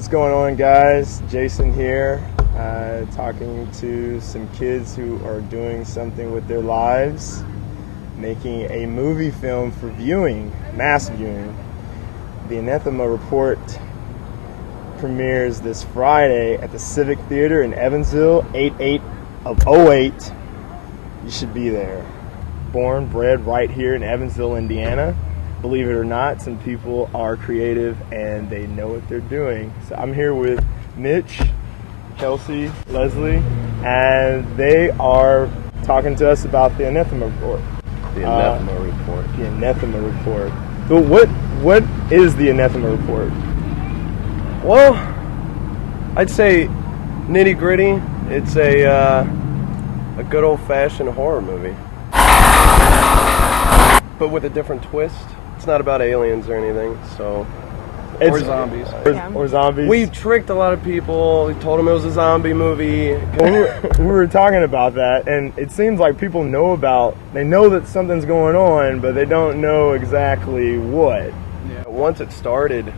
What's going on, guys? Jason here, talking to some kids who are doing something with their lives, making a movie film for viewing, mass viewing. The Anathema Report premieres this Friday at the Civic Theater in Evansville, 8/8 of 08. You should be there. Born, bred right here in Evansville, Indiana. Believe it or not, some people are creative and they know what they're doing. So I'm here with Mitch, Kelsey, Leslie, and they are talking to us about the Anathema Report. The Anathema Report. The Anathema Report. So what is the Anathema Report? Well, I'd say nitty gritty. It's a good old fashioned horror movie, but with a different twist. It's not about aliens or anything, so. Or zombies. Or zombies. We tricked a lot of people. We told them it was a zombie movie. We were talking about that, and it seems like people know that something's going on, but they don't know exactly what. Yeah. Once it started,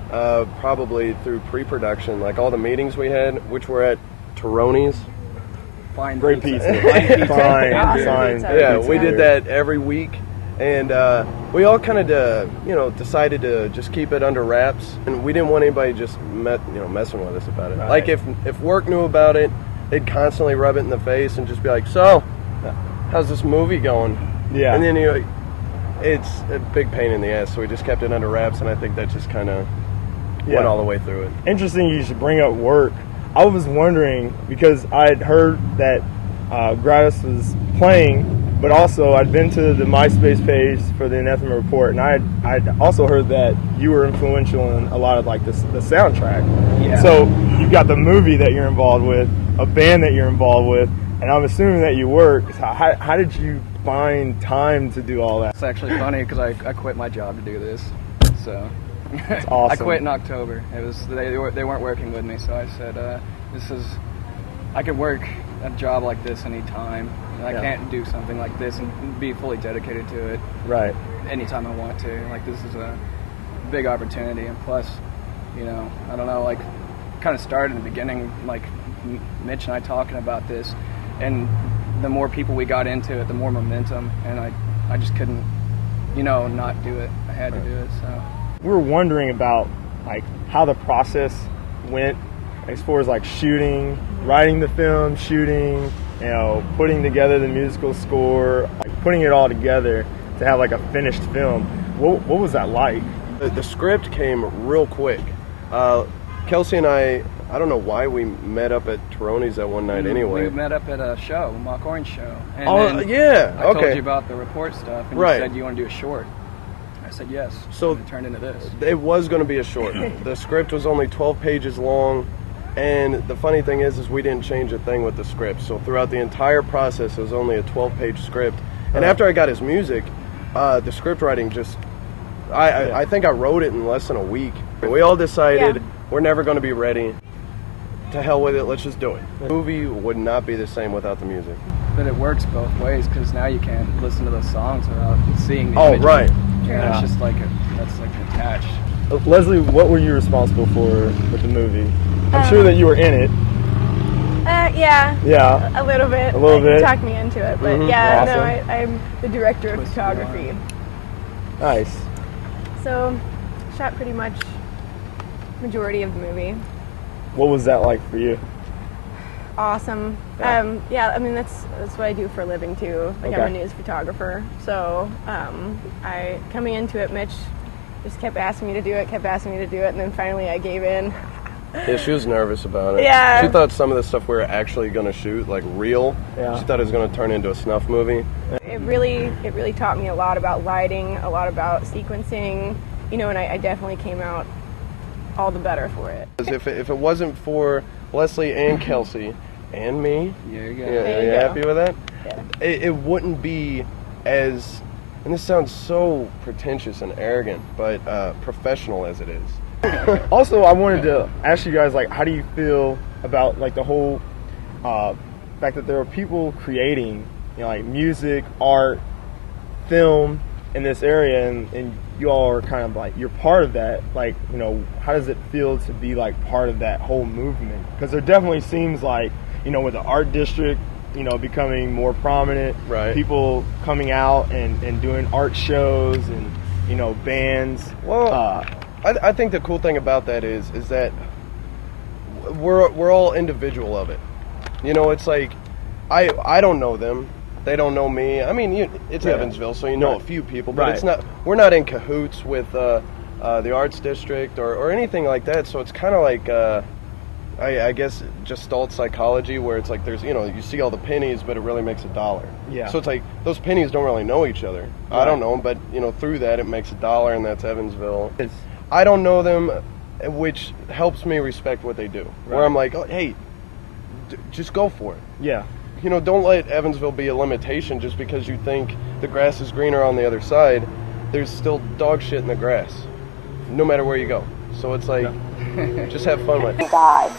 probably through pre-production, like all the meetings we had, which were at Taroni's. Fine Great pizza. pizza. Fine. Yeah, we did that every week. And we all kind of, decided to just keep it under wraps, and we didn't want anybody just messing with us about it. Right. Like if work knew about it, they'd constantly rub it in the face and just be like, "So, how's this movie going?" Yeah. And then it's a big pain in the ass, so we just kept it under wraps, and I think that just kind of went all the way through it. Interesting you should bring up work. I was wondering, because I had heard that Gratis was playing, but also I'd been to the MySpace page for the Anathema Report, and I'd also heard that you were influential in a lot of like the soundtrack. Yeah. So you've got the movie that you're involved with, a band that you're involved with, and I'm assuming that you work. So how did you find time to do all that? It's actually funny because I quit my job to do this. So That's awesome. I quit in October. It was they weren't working with me, so I said I could work a job like this anytime. I can't do something like this and be fully dedicated to it Right. anytime I want to. Like, this is a big opportunity, and plus, I don't know, like, kind of started in the beginning, like Mitch and I talking about this, and the more people we got into it, the more momentum, and I just couldn't, not do it. I had to do it, so. We were wondering about like how the process went as far as like shooting, writing the film, shooting, putting together the musical score, like putting it all together to have like a finished film. What was that like? The script came real quick. Kelsey and I don't know why we met up at Taroni's that one night anyway. We met up at a show, Mock Orange show. And then yeah, I told you about the report stuff, and you said you want to do a short. I said yes, so it turned into this. It was going to be a short. The script was only 12 pages long, and the funny thing is we didn't change a thing with the script. So throughout the entire process, it was only a 12-page script. And after I got his music, the script writing just, I think I wrote it in less than a week. We all decided we're never going to be ready. To hell with it, let's just do it. The movie would not be the same without the music. But it works both ways, because now you can't listen to those songs without seeing the Oh, imagery. right. Yeah, it's just like that's like attached. Leslie, what were you responsible for with the movie? I'm sure that you were in it. Yeah. Yeah. A little bit. A little bit. You talked me into it, but Awesome. I'm the director of photography. Nice. So, shot pretty much majority of the movie. What was that like for you? Awesome. Yeah. I mean that's what I do for a living too. Like, I'm a news photographer. So I coming into it, Mitch just kept asking me to do it, and then finally I gave in. Yeah, she was nervous about it. Yeah. She thought some of the stuff we were actually going to shoot, like real, she thought it was going to turn into a snuff movie. It really taught me a lot about lighting, a lot about sequencing, and I definitely came out all the better for it. If it wasn't for Leslie and Kelsey and me, There you go. There you you go. happy with that? Yeah. It wouldn't be as, and this sounds so pretentious and arrogant, but professional as it is. Also, I wanted to ask you guys, like, how do you feel about like the whole fact that there are people creating, like music, art, film in this area, and you all are kind of like, you're part of that. Like, you know, how does it feel to be like part of that whole movement? Because there definitely seems like, you know, with the art district, you know, becoming more prominent, Right. people coming out and doing art shows and, you know, bands. Well, I think the cool thing about that is that we're all individual of it. You know, it's like I don't know them, they don't know me. I mean, it's Yeah. Evansville, so you know Right. a few people, but Right. it's not. We're not in cahoots with the arts district or anything like that. So it's kind of like I guess Gestalt psychology, where it's like there's, you know, you see all the pennies, but it really makes $1. Yeah. So it's like those pennies don't really know each other. I Right. don't know them, but you know, through that it makes $1, and that's Evansville. It's, I don't know them, which helps me respect what they do. Where Right. I'm like, oh, hey, just go for it. yeah. You know, don't let Evansville be a limitation just because you think the grass is greener on the other side. There's still dog shit in the grass, no matter where you go. So it's like, just have fun with it. God.